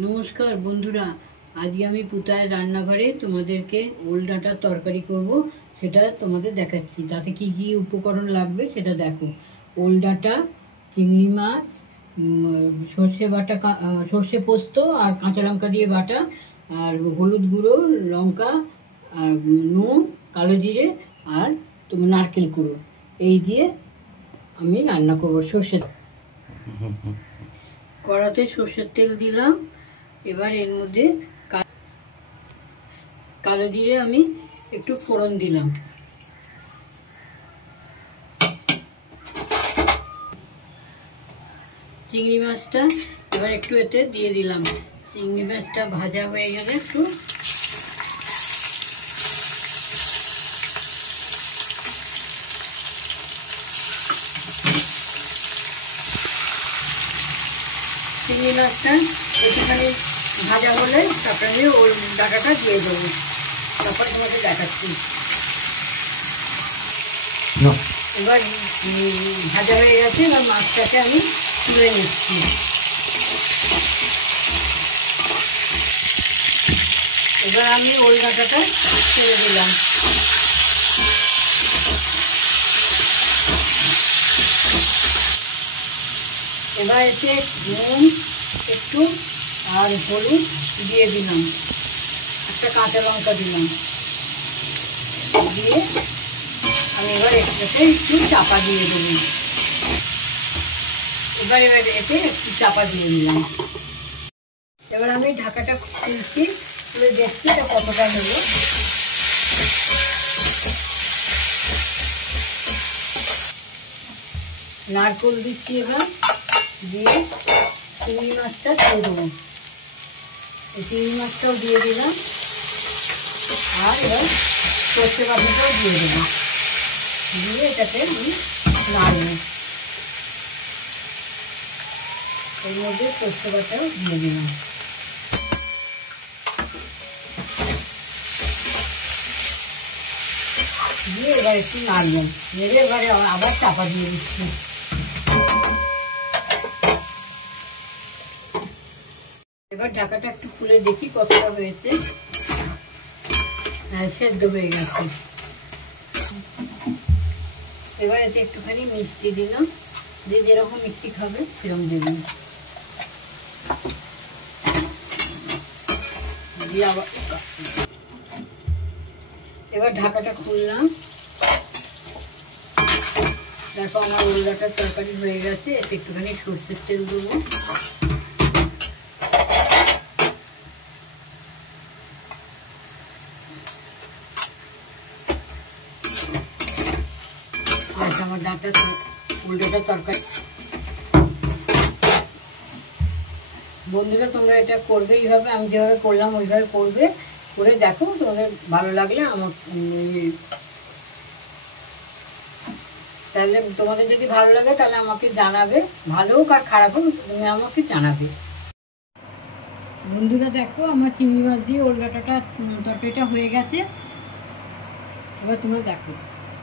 নমস্কার বন্ধুরা, আজকে আমি পুতায়ের রান্নাঘরে তোমাদেরকে ওল ডাঁটার তরকারি করব, সেটা তোমাদের দেখাচ্ছি। তাতে কি কি উপকরণ লাগবে সেটা দেখো। ওল ডাঁটা, চিংড়ি মাছ, সর্ষে বাটা, সর্ষে পোস্ত আর কাঁচা লঙ্কা দিয়ে বাটা, আর হলুদ গুঁড়ো, লঙ্কা, আর নুন, কালো জিরে, আর নারকেল কুড়ো। এই দিয়ে আমি রান্না করব। কড়াতে সর্ষের তেল দিলাম। এবার এর মধ্যে কালো জিরে আমি একটু ফোড়ন দিলাম। চিংড়ি মাছটা এবার একটু এতে দিয়ে দিলাম। চিংড়ি মাছটা ভাজা হয়ে গেলে একটু চিংড়ি মাছটা একটুখানি ভাজা হলে তারপরে ওর ডাঁটাটা দিয়ে দেবো। তারপর তোমাকে দেখাচ্ছি। এবার ভাজা হয়ে গেছে, এবার মাছটাকে আমি তুলে নিচ্ছি। এবার আমি ওল ডাঁটাটা ছেড়ে দিলাম। এবার এতে নুন একটু আর হলুদ দিয়ে দিলাম, একটা কাঁচা লঙ্কা দিলাম, দিয়ে আমি এবার এটাতে একটু চাপা দিয়ে দেবো। এবার এতে একটু চাপা দিয়ে দিলাম। এবার আমি ঢাকাটা খুলছি, খুলে দেখছি এটা কতটা হলো। নারকেল দিচ্ছি এবার, দিয়ে চিংড়ি মাছটা দিয়ে দেবো। এই চিংড়ি মাছটাও দিয়ে দিলাম, আর এবার সর্ষে বাটাটাও দিয়ে দেবো। দিয়ে এটাকে আমি নাড়ব। এর মধ্যে সর্ষে বাটাও দিয়ে দিলাম। দিয়ে এবার একটু নাড়ব, নেড়ে এবারে আবার চাপা দিয়ে দিচ্ছি। এবার ঢাকাটা একটু খুলে দেখি কতটা হয়েছে। হ্যাঁ, সেদ্ধ হয়ে গেছে। এবার এতে একটুখানি মিষ্টি দিলাম, যে যেরকম মিষ্টি খাবে সেরকম দেবেন। এবার ঢাকাটা খুললাম। দেখো আমার ওল ডাঁটার তরকারি হয়ে গেছে। এতে একটুখানি সর্ষের তেল দেবো। আমার ওল ডাঁটার তরকারি। বন্ধুরা, তোমরা এটা করবে এইভাবে, আমি যেভাবে করলাম ওইভাবে করবে, করে দেখো। তোমাদের ভালো লাগলে তাহলে তোমাদের যদি ভালো লাগে তাহলে আমাকে জানাবে। ভালো হোক আর খারাপ হোক, তুমি আমাকে জানাবে। বন্ধুরা দেখো, আমার চিংড়ি মাছ দিয়ে ওল ডাঁটাটা তরকারিটা হয়ে গেছে। এবার তোমরা দেখো।